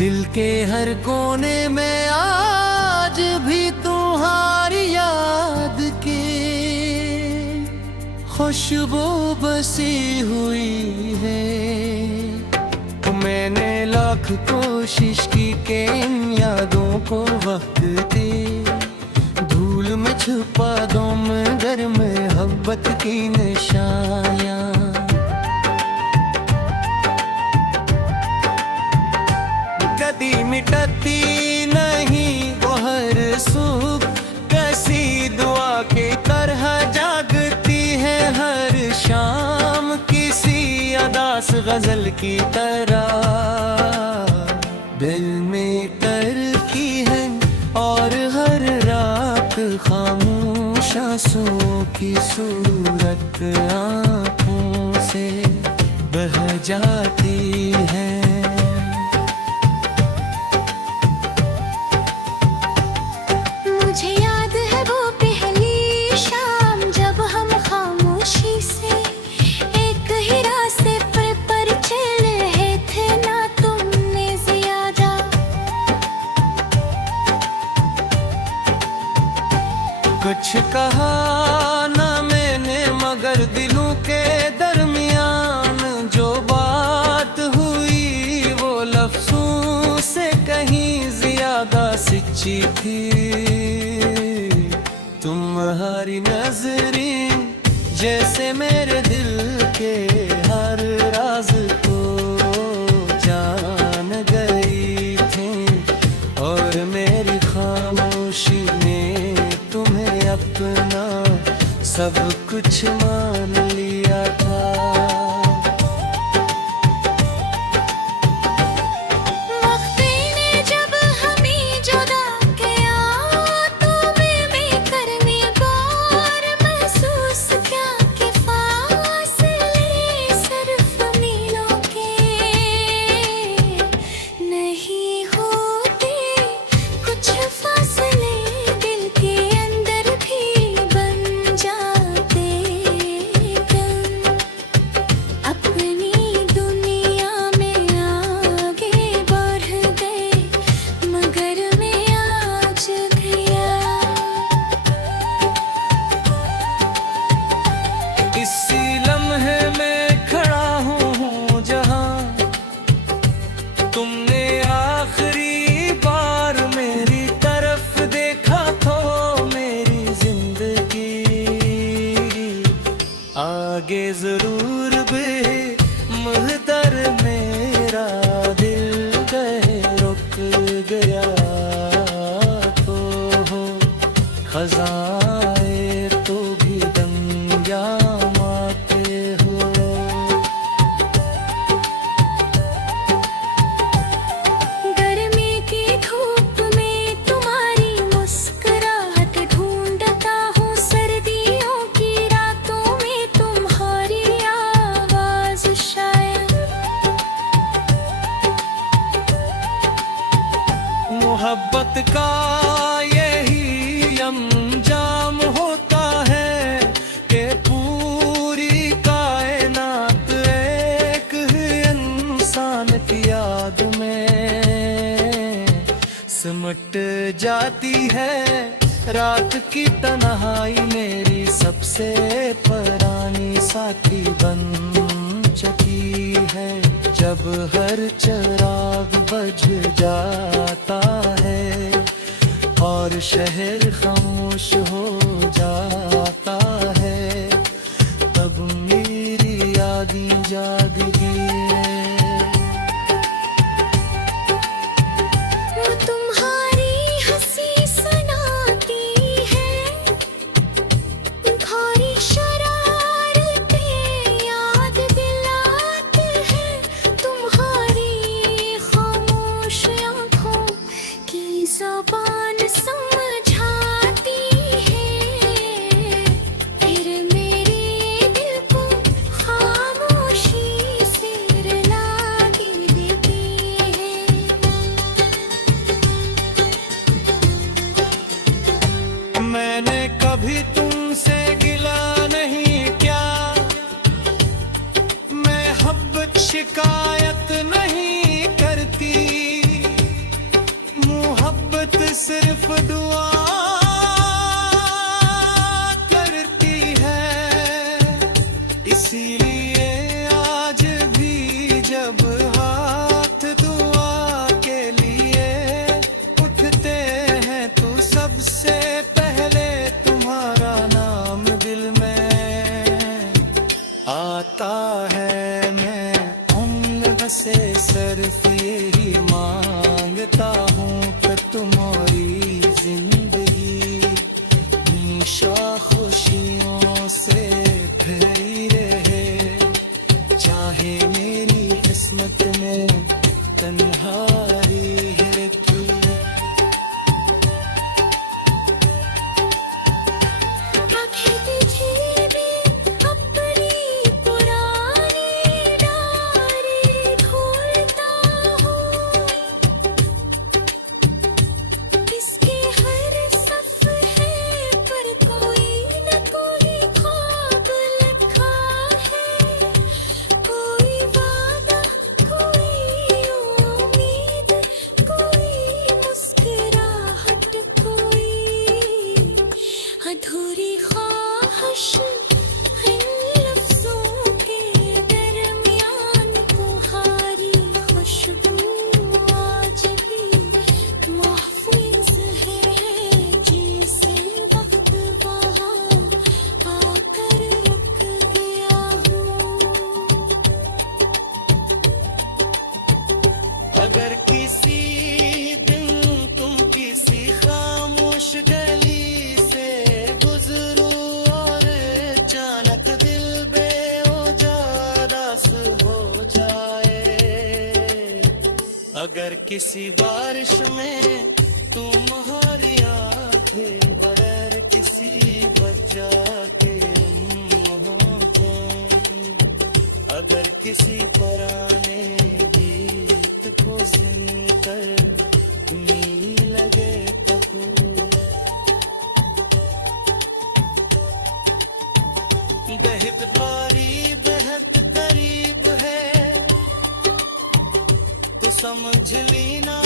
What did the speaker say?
दिल के हर कोने में आज भी तुम्हारी याद की खुशबू बसी हुई है। मैंने लाख कोशिश की कि इन यादों को वक्त दे, धूल में छुपा दो मगर मोहब्बत की निशानियाँ। कभी मिटती नहीं वो हर सुख, कैसी दुआ की तरह जागती है हर शाम, किसी अदास गजल की तरह दिल में तरकी है। और हर रात खामोश आंसुओं की सूरत आँखों से बह जाती है। मुझे याद है वो पहली शाम जब हम खामोशी से एक ही रास्ते पर चल रहे थे, ना तुमने ज्यादा कुछ कहा ना मैंने मगर दिलों के दरमियान जो बात हुई वो लफ्ज़ों से कहीं ज्यादा सच्ची थी। तुम्हारी नजरें जैसे मेरे दिल के हर राज को जान गई थी, और मेरी खामोशी ने तुम्हें अपना सब कुछ मान लिया था। इसी लम्हे में खड़ा हूँ जहाँ तुमने आखिरी बार मेरी तरफ देखा, तो मेरी जिंदगी आगे जरूर भी मुहतर मेरा दिल गए रुक गया तो हो खजाए तो भी दंगा मोहब्बत का यही अंजाम होता है कि पूरी कायनात एक इंसान की याद में सिमट जाती है। रात की तन्हाई मेरी सबसे पुरानी साथी बन चुकी है। जब हर चिराग बुझ जाता है और शहर खामोश हो जाता है, तब मेरी यादें जागती है। से सिर्फ यही मांगता हूँ कि तुम्हारी जिंदगी हमेशा खुशियों से भरी रहे, चाहे मेरी किस्मत में तन्हाई है रखी। अधूरी ख्वाहिश इन लफ्ज़ों के दरमियान तुम्हारी खुशबू आज भी महफूज है, जिसे वक्त वहाँ आकर रख गया हूँ। अगर किसी दिन तुम किसी खामोश गली से गुजरो और अचानक दिल बेओजादास हो जाए, अगर किसी बारिश में तुम्हारी आंखें बगैर किसी वजह के नम हो, अगर किसी पुराने गीत को सुनकर नींद लगे बेहद बेहद करीब है, तो समझ लेना